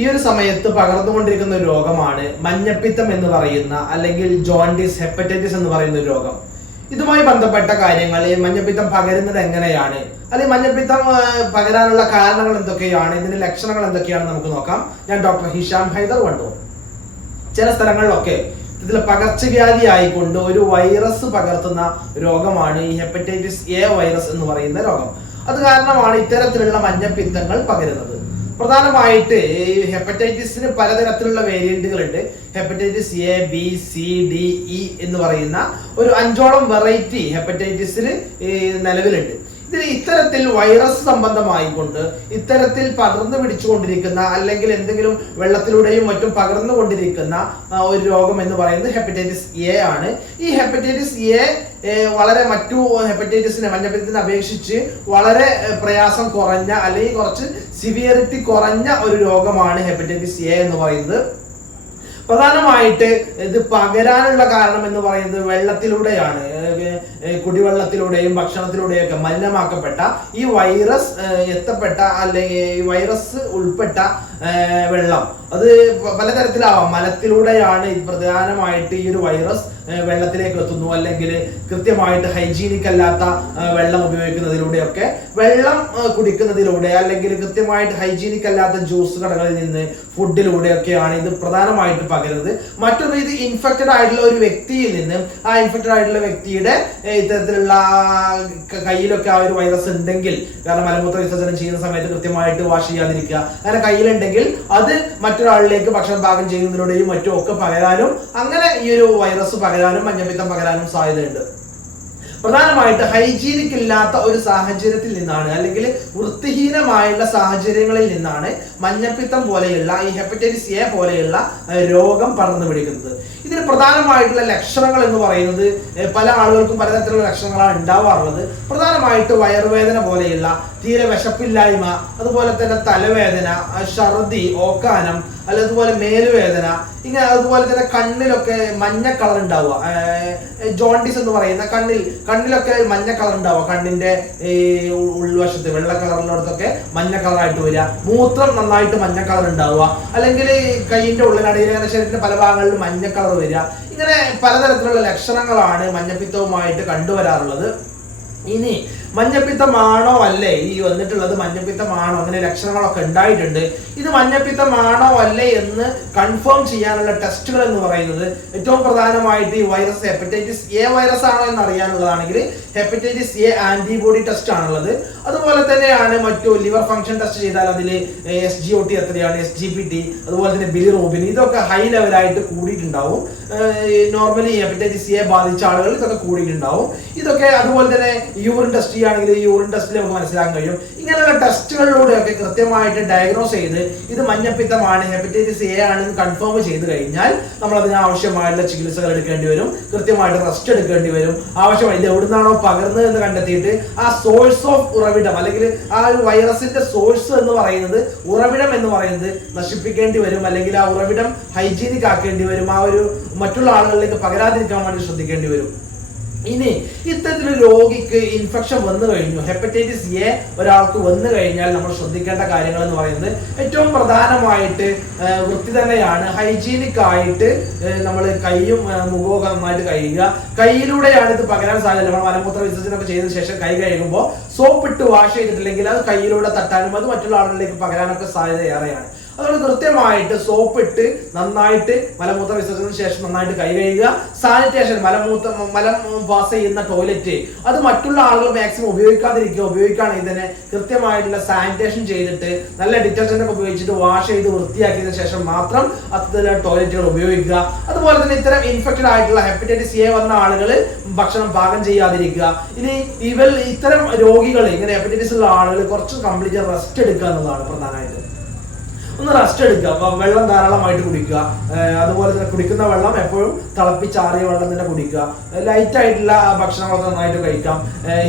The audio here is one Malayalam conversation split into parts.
ഈ ഒരു സമയത്ത് പകർന്നുകൊണ്ടിരിക്കുന്ന ഒരു രോഗമാണ് മഞ്ഞപ്പിത്തം എന്ന് പറയുന്ന അല്ലെങ്കിൽ ജോണ്ടിസ് ഹെപ്പറ്റൈറ്റിസ് എന്ന് പറയുന്ന ഒരു രോഗം. ഇതുമായി ബന്ധപ്പെട്ട കാര്യങ്ങൾ മഞ്ഞപ്പിത്തം പകരുന്നത് എങ്ങനെയാണ്, അല്ലെങ്കിൽ മഞ്ഞപ്പിത്തം പകരാനുള്ള കാരണങ്ങൾ എന്തൊക്കെയാണ്, ഇതിന്റെ ലക്ഷണങ്ങൾ എന്തൊക്കെയാണെന്ന് നമുക്ക് നോക്കാം. ഞാൻ ഡോക്ടർ ഹിഷാം ഹൈദർ വണ്ടൂർ. ചില സ്ഥലങ്ങളിലൊക്കെ ഇതിൽ പകർച്ചവ്യാധി ആയിക്കൊണ്ട് ഒരു വൈറസ് പകർത്തുന്ന രോഗമാണ് ഈ ഹെപ്പറ്റൈറ്റിസ് എ വൈറസ് എന്ന് പറയുന്ന രോഗം. അത് കാരണമാണ് ഇത്തരത്തിലുള്ള മഞ്ഞപ്പിത്തങ്ങൾ പകരുന്നത്. പ്രധാനമായിട്ട് ഈ ഹെപ്പറ്റൈറ്റിസിന് പലതരത്തിലുള്ള വേരിയന്റുകൾ ഉണ്ട്. Hepatitis A, B, C, D, E എന്ന് പറയുന്ന ഒരു 5ഓളം വെറൈറ്റി ഹെപ്പറ്റൈറ്റിസിന് നിലവിലുണ്ട്. ഇതിൽ ഇത്തരത്തിൽ വൈറസ് സംബന്ധമായിക്കൊണ്ട് ഇത്തരത്തിൽ പകർന്നു പിടിച്ചുകൊണ്ടിരിക്കുന്ന അല്ലെങ്കിൽ എന്തെങ്കിലും വെള്ളത്തിലൂടെയും മറ്റും പകർന്നുകൊണ്ടിരിക്കുന്ന ഒരു രോഗം എന്ന് പറയുന്നത് ഹെപ്പറ്റൈറ്റിസ് എ ആണ്. ഈ ഹെപ്പറ്റൈറ്റിസ് എ വളരെ മറ്റു ഹെപ്പറ്റൈറ്റിസിനെ മഞ്ഞപ്പിത്തത്തിനെ അപേക്ഷിച്ച് വളരെ പ്രയാസം കുറഞ്ഞ അല്ലെങ്കിൽ കുറച്ച് സിവിയറിറ്റി കുറഞ്ഞ ഒരു രോഗമാണ് ഹെപ്പറ്റൈറ്റിസ് എ എന്ന് പറയുന്നത്. പ്രധാനമായിട്ട് ഇത് പകരാനുള്ള കാരണം എന്ന് പറയുന്നത് വെള്ളത്തിലൂടെയാണ്. കുടിവെള്ളത്തിലൂടെയും ഭക്ഷണത്തിലൂടെയും ഒക്കെ മലിനമാക്കപ്പെട്ട ഈ വൈറസ് എത്തപ്പെട്ട അല്ലെങ്കിൽ ഈ വൈറസ് ഉൾപ്പെട്ട വെള്ളം അത് പലതരത്തിലാവാം. മലത്തിലൂടെയാണ് പ്രധാനമായിട്ട് ഈ ഒരു വൈറസ് വെള്ളത്തിലേക്ക് എത്തുന്നു, അല്ലെങ്കിൽ കൃത്യമായിട്ട് ഹൈജീനിക് അല്ലാത്ത വെള്ളം ഉപയോഗിക്കുന്നതിലൂടെയൊക്കെ, വെള്ളം കുടിക്കുന്നതിലൂടെ അല്ലെങ്കിൽ കൃത്യമായിട്ട് ഹൈജീനിക് അല്ലാത്ത ജ്യൂസ് കടകളിൽ നിന്ന് ഫുഡിലൂടെയൊക്കെയാണ് ഇത് പ്രധാനമായിട്ട് പകരുന്നത്. മറ്റൊന്ന്, ഇത് ഇൻഫെക്റ്റഡ് ആയിട്ടുള്ള ഒരു വ്യക്തിയിൽ നിന്ന് ആ ഇൻഫെക്റ്റഡ് ആയിട്ടുള്ള വ്യക്തിയുടെ ഇത്തരത്തിലുള്ള കയ്യിലൊക്കെ ആ ഒരു വൈറസ് ഉണ്ടെങ്കിൽ, കാരണം മലമൂത്ര വിസർജനം ചെയ്യുന്ന സമയത്ത് കൃത്യമായിട്ട് വാഷ് ചെയ്യാതിരിക്കുക, അങ്ങനെ കയ്യിലുണ്ടെങ്കിൽ അത് മറ്റൊരാളിലേക്ക് ഭക്ഷണം പാകം ചെയ്യുന്നതിലൂടെയും മറ്റും ഒക്കെ പകരാനും, അങ്ങനെ ഈ ഒരു വൈറസ് പകരാനും മഞ്ഞപ്പിത്തം പകരാനും സാധ്യതയുണ്ട്. പ്രധാനമായിട്ട് ഹൈജീനിക് ഇല്ലാത്ത ഒരു സാഹചര്യത്തിൽ നിന്നാണ് അല്ലെങ്കിൽ വൃത്തിഹീനമായുള്ള സാഹചര്യങ്ങളിൽ നിന്നാണ് മഞ്ഞപ്പിത്തം പോലെയുള്ള ഈ ഹെപ്പറ്റൈറ്റിസ് എ പോലെയുള്ള രോഗം പടർന്നു പിടിക്കുന്നത്. ഇതിന് പ്രധാനമായിട്ടുള്ള ലക്ഷണങ്ങൾ എന്ന് പറയുന്നത് പല ആളുകൾക്കും പലതരത്തിലുള്ള ലക്ഷണങ്ങളാണ് ഉണ്ടാവാറുള്ളത്. പ്രധാനമായിട്ട് വയറുവേദന പോലെയുള്ള, തീരെ വിശപ്പില്ലായ്മ, അതുപോലെ തന്നെ തലവേദന, ഛർദി, ഓക്കാനം, അതുപോലെ മേലുവേദന, ഇങ്ങനെ അതുപോലെ തന്നെ കണ്ണിലൊക്കെ മഞ്ഞ കളർ ഉണ്ടാവുക. ജോണ്ടിസ് എന്ന് പറയുന്ന കണ്ണിലൊക്കെ മഞ്ഞ കളർ ഉണ്ടാവുക. കണ്ണിന്റെ ഉൾവശത്ത് വെള്ള കളറിനടുത്തൊക്കെ മഞ്ഞ കളറായിട്ട് വരിക. മൂത്രം നന്നായിട്ട് മഞ്ഞ കളർ ഉണ്ടാവുക, അല്ലെങ്കിൽ കൈയിന്റെ ഉള്ളിനടിയിൽ ശരീരത്തിന്റെ പല ഭാഗങ്ങളിലും മഞ്ഞ കളർ വരിക. ഇങ്ങനെ പലതരത്തിലുള്ള ലക്ഷണങ്ങളാണ് മഞ്ഞപ്പിത്തവുമായിട്ട് കണ്ടുവരാറുള്ളത്. ഇനി മഞ്ഞപ്പിത്തമാണോ അല്ലേ ഈ വന്നിട്ടുള്ളത്, മഞ്ഞപ്പിത്തമാണോ, അങ്ങനെ ലക്ഷണങ്ങളൊക്കെ ഉണ്ടായിട്ടുണ്ട്, ഇത് മഞ്ഞപ്പിത്തമാണോ അല്ലേ എന്ന് കൺഫേം ചെയ്യാനുള്ള ടെസ്റ്റുകൾ എന്ന് പറയുന്നത് ഏറ്റവും പ്രധാനമായിട്ട് ഈ വൈറസ് ഹെപ്പറ്റൈറ്റിസ് എ വൈറസ് ആണോ എന്ന് അറിയാനുള്ളതാണെങ്കിൽ ഹെപ്പറ്റൈറ്റിസ് എ ആന്റിബോഡി ടെസ്റ്റ് ആണുള്ളത്. അതുപോലെ തന്നെയാണ് മറ്റു ലിവർ ഫംഗ്ഷൻ ടെസ്റ്റ് ചെയ്താൽ അതിൽ SGOT എത്രയാണ്, SGPT, അതുപോലെ തന്നെ ബിലിറൂബിൻ, ഇതൊക്കെ ഹൈ ലെവലായിട്ട് കൂടിയിട്ടുണ്ടാവും. നോർമലി ഹെപ്പറ്റൈറ്റിസ് എ ബാധിച്ച ആളുകൾ ഇതൊക്കെ കൂടിയിട്ടുണ്ടാവും. ഇതൊക്കെ അതുപോലെ തന്നെ യൂറിൻ ടെസ്റ്റ് ആണെങ്കിൽ യൂറിൻ ടെസ്റ്റിൽ നമുക്ക് മനസ്സിലാക്കാൻ കഴിയും. ഇങ്ങനെയുള്ള ടെസ്റ്റുകളിലൂടെയൊക്കെ കൃത്യമായിട്ട് ഡയഗ്നോസ് ചെയ്ത് ഇത് മഞ്ഞപ്പിത്തമാണ്, ഹെപ്പറ്റൈറ്റിസ് എ ആണെന്ന് കൺഫേം ചെയ്ത് കഴിഞ്ഞാൽ നമ്മൾ അതിന് ആവശ്യമായിട്ടുള്ള ചികിത്സകൾ എടുക്കേണ്ടി വരും, കൃത്യമായിട്ട് റെസ്റ്റ് എടുക്കേണ്ടി വരും. ആവശ്യമായി ഇത് എവിടുന്നാണോ പകർന്നത് എന്ന് കണ്ടെത്തിയിട്ട് ആ സോഴ്സ് ഓഫ് ഉറവിടം അല്ലെങ്കിൽ ആ ഒരു വൈറസിന്റെ സോഴ്സ് എന്ന് പറയുന്നത്, ഉറവിടം എന്ന് പറയുന്നത് നശിപ്പിക്കേണ്ടി വരും, അല്ലെങ്കിൽ ആ ഉറവിടം ഹൈജീനിക് ആക്കേണ്ടി വരും. ആ ഒരു മറ്റുള്ള ആളുകളിലേക്ക് പകരാതിരിക്കാൻ വേണ്ടി ശ്രദ്ധിക്കേണ്ടി വരും. ഇനി ഇത്തരത്തിലൊരു രോഗിക്ക് ഇൻഫെക്ഷൻ വന്നു കഴിഞ്ഞു, ഹെപ്പറ്റൈറ്റിസ് എ ഒരാൾക്ക് വന്നു കഴിഞ്ഞാൽ നമ്മൾ ശ്രദ്ധിക്കേണ്ട കാര്യങ്ങൾ എന്ന് പറയുന്നത് ഏറ്റവും പ്രധാനമായിട്ട് വൃത്തി തന്നെയാണ്. ഹൈജീനിക് ആയിട്ട് നമ്മൾ കൈയും മുഖവും നന്നായിട്ട് കഴുകുക. കൈയിലൂടെയാണ് ഇത് പകരാൻ സാധ്യത. നമ്മൾ മലമൂത്ര വിസർജനമൊക്കെ ചെയ്തതിനു ശേഷം കൈ കഴുകുമ്പോൾ സോപ്പ് ഇട്ട് വാഷ് ചെയ്തിട്ടില്ലെങ്കിൽ അത് കൈയിലൂടെ തട്ടാനും അത് മറ്റുള്ള ആളുകളിലേക്ക് പകരാനൊക്കെ സാധ്യത ഏറെയാണ്. അതുകൊണ്ട് കൃത്യമായിട്ട് സോപ്പ് ഇട്ട് നന്നായിട്ട് മലമൂത്ര വിസർജനത്തിന് ശേഷം നന്നായിട്ട് കൈ കഴുകുക. സാനിറ്റേഷൻ, മലം പാസ് ചെയ്യുന്ന ടോയ്ലറ്റ് അത് മറ്റുള്ള ആളുകൾ മാക്സിമം ഉപയോഗിക്കാതിരിക്കുക. ഉപയോഗിക്കുകയാണെങ്കിൽ തന്നെ കൃത്യമായിട്ടുള്ള സാനിറ്റേഷൻ ചെയ്തിട്ട് നല്ല ഡിറ്റർജന്റ് ഒക്കെ ഉപയോഗിച്ചിട്ട് വാഷ് ചെയ്ത് വൃത്തിയാക്കിയതിനു ശേഷം മാത്രം അത്തരം ടോയ്ലറ്റുകൾ ഉപയോഗിക്കുക. അതുപോലെ തന്നെ ഇത്തരം ഇൻഫെക്റ്റഡ് ആയിട്ടുള്ള ഹെപ്പറ്റൈറ്റിസ് എ വന്ന ആളുകൾ ഭക്ഷണം പാകം ചെയ്യാതിരിക്കുക. ഇനി ഇത്തരം രോഗികൾ, ഇങ്ങനെ ഹെപ്പറ്റൈറ്റിസ് ഉള്ള ആളുകൾ കുറച്ച് കംപ്ലീറ്റ് റെസ്റ്റ് എടുക്കുക എന്നതാണ് പ്രധാനമായിട്ട്. ഒന്ന് റെസ്റ്റ് എടുക്കുക, വെള്ളം ധാരാളമായിട്ട് കുടിക്കുക. അതുപോലെ തന്നെ കുടിക്കുന്ന വെള്ളം എപ്പോഴും തിളപ്പിച്ചാറിയ വെള്ളം തന്നെ കുടിക്കുക. ലൈറ്റ് ആയിട്ടുള്ള ഭക്ഷണങ്ങളൊക്കെ നന്നായിട്ട് കഴിക്കാം.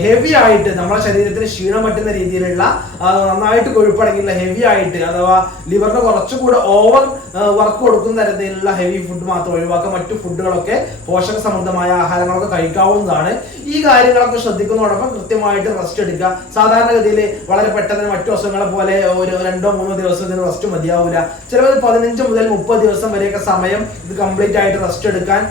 ഹെവി ആയിട്ട് നമ്മുടെ ശരീരത്തിന് ക്ഷീണം പറ്റുന്ന രീതിയിലുള്ള നന്നായിട്ട് കൊഴുപ്പടങ്ങിയുള്ള ഹെവി ആയിട്ട്, അഥവാ ലിവറിന് കുറച്ചുകൂടെ ഓവർ വർക്ക് കൊടുക്കുന്ന തരത്തിലുള്ള ഹെവി ഫുഡ് മാത്രം ഒഴിവാക്കുക. മറ്റു ഫുഡുകളൊക്കെ പോഷക സമൃദ്ധമായ ആഹാരങ്ങളൊക്കെ കഴിക്കാവുന്നതാണ്. ഈ കാര്യങ്ങളൊക്കെ ശ്രദ്ധിക്കുന്നതോടൊപ്പം കൃത്യമായിട്ട് റെസ്റ്റ് എടുക്കുക. സാധാരണഗതിയിൽ വളരെ പെട്ടെന്ന് മറ്റു അസുഖങ്ങളെ പോലെ ഒരു 2-3 ദിവസത്തിന് റെസ്റ്റ് മതിയാവില്ല. ചിലപ്പോൾ 15 മുതൽ 30 ദിവസം വരെയൊക്കെ സമയം ഇത് കംപ്ലീറ്റ് ആയിട്ട് റെസ്റ്റ് എടുക്കാൻ,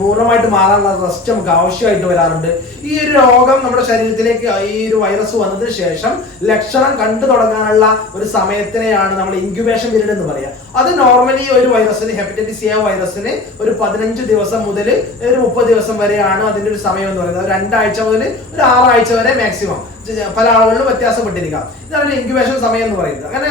പൂർണ്ണമായിട്ട് മാറാനുള്ള റെസ്റ്റ് നമുക്ക് ആവശ്യമായിട്ട് വരാറുണ്ട്. ഈ ഒരു രോഗം നമ്മുടെ ശരീരത്തിലേക്ക്, ഈ ഒരു വൈറസ് വന്നതിന് ശേഷം ലക്ഷണം കണ്ടു തുടങ്ങാനുള്ള ഒരു സമയത്തിനെയാണ് നമ്മൾ ഇൻക്യുബേഷൻ പീരീഡ് എന്ന് പറയുക. അത് നോർമലി ഒരു വൈറസിന്, ഹെപ്പറ്റൈറ്റിസ് എ വൈറസിന് ഒരു 15 ദിവസം മുതൽ ഒരു 30 ദിവസം വരെയാണ് അതിന്റെ ഒരു സമയം എന്ന് പറയുന്നത്. 2 ആഴ്ച മുതൽ ഒരു 6 ആഴ്ച വരെ മാക്സിമം. പല ആളുകളിലും വ്യത്യാസപ്പെട്ടിരിക്കാം. ഇതാണ് ഒരു ഇൻക്യുബേഷൻ സമയം എന്ന് പറയുന്നത്. അങ്ങനെ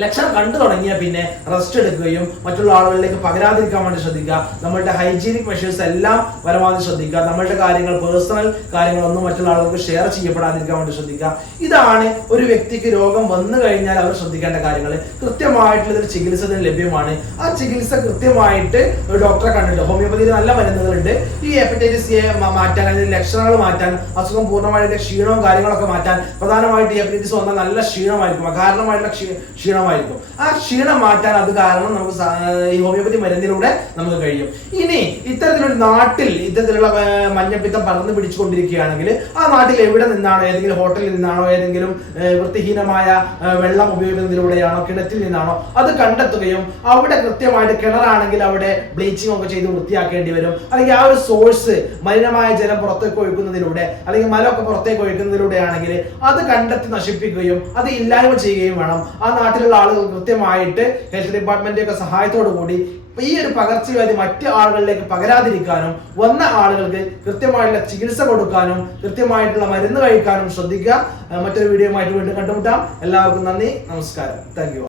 ലക്ഷണം കണ്ടു തുടങ്ങിയ പിന്നെ റെസ്റ്റ് എടുക്കുകയും മറ്റുള്ള ആളുകളിലേക്ക് പകരാതിരിക്കാൻ വേണ്ടി ശ്രദ്ധിക്കുക. നമ്മളുടെ ഹൈജീനിക് മെഷേഴ്സ് എല്ലാം പരമാവധി ശ്രദ്ധിക്കുക. നമ്മളുടെ കാര്യങ്ങൾ, പേഴ്സണൽ കാര്യങ്ങളൊന്നും മറ്റുള്ള ആളുകൾക്ക് ഷെയർ ചെയ്യപ്പെടാതിരിക്കാൻ വേണ്ടി ശ്രദ്ധിക്കുക. ഇതാണ് ഒരു വ്യക്തിക്ക് രോഗം വന്നു കഴിഞ്ഞാൽ അവർ ശ്രദ്ധിക്കേണ്ട കാര്യങ്ങൾ. കൃത്യമായിട്ടുള്ള ഇതൊരു ചികിത്സ ലഭ്യമാണ്. ആ ചികിത്സ കൃത്യമായിട്ട് ഒരു ഡോക്ടറെ കണ്ടിട്ട്, ഹോമിയോപ്പതിയിൽ നല്ല മരുന്നുകളുണ്ട്. ഈ ഹെപ്പറ്റൈറ്റിസ് എ മാറ്റാൻ, അതിന്റെ ലക്ഷണങ്ങൾ മാറ്റാൻ, അസുഖം പൂർണ്ണമായിട്ട് ക്ഷീണവും കാര്യങ്ങളൊക്കെ മാറ്റാൻ, പ്രധാനമായിട്ട് ഹെപ്പറ്റൈറ്റിസ് വന്നാൽ നല്ല ക്ഷീണമായിരിക്കും, അകാരണമായിട്ടുള്ള ക്ഷീണമായിരിക്കും. ആ ക്ഷീണം മാറ്റാൻ അത് കാരണം നമുക്ക് ഈ ഹോമിയോപ്പതി മരുന്നിലൂടെ നമുക്ക് കഴിയും. ഇനി ഇത്തരത്തിലൊരു നാട്ടിൽ ഇത്തരത്തിലുള്ള മഞ്ഞപ്പിത്തം പടർന്നു പിടിച്ചുകൊണ്ടിരിക്കുകയാണെങ്കിൽ ആ നാട്ടിൽ എവിടെ നിന്നാണോ, ഏതെങ്കിലും ഹോട്ടലിൽ നിന്നാണോ, ഏതെങ്കിലും വൃത്തിഹീനമായ വെള്ളം ഉപയോഗിക്കുന്നതിലൂടെയാണോ, കിണറ്റിൽ നിന്നാണോ അത് കണ്ടെത്തുകയും അവിടെ കൃത്യമായിട്ട്, കിണറാണെങ്കിൽ അവിടെ ബ്ലീച്ചിങ് ഒക്കെ ചെയ്ത് വൃത്തിയാക്കേണ്ടി വരും. അല്ലെങ്കിൽ ആ ഒരു സോഴ്സ് മലിനമായ ജലം പുറത്തേക്ക് ഒഴുക്കുന്നതിലൂടെ, അല്ലെങ്കിൽ മലമൊക്കെ പുറത്തേക്ക് ഒഴുക്കുന്നതിലൂടെ ആണെങ്കിൽ അത് കണ്ടെത്തി നശിപ്പിക്കുകയും അത് ഇല്ലായ്മ ചെയ്യുകയും വേണം. ആ നാട്ടിലുള്ള ആളുകൾ കൃത്യമായിട്ട് ഹെൽത്ത് ഡിപ്പാർട്ട്മെന്റിന്റെ ഒക്കെ സഹായത്തോടു കൂടി ഈ ഒരു പകർച്ചവ്യാധി മറ്റു ആളുകളിലേക്ക് പകരാതിരിക്കാനും വന്ന ആളുകൾക്ക് കൃത്യമായിട്ടുള്ള ചികിത്സ കൊടുക്കാനും കൃത്യമായിട്ടുള്ള മരുന്ന് കഴിക്കാനും ശ്രദ്ധിക്കുക. മറ്റൊരു വീഡിയോയുമായിട്ട് വീണ്ടും കണ്ടുമുട്ടാം. എല്ലാവർക്കും നന്ദി, നമസ്കാരം. Thank you.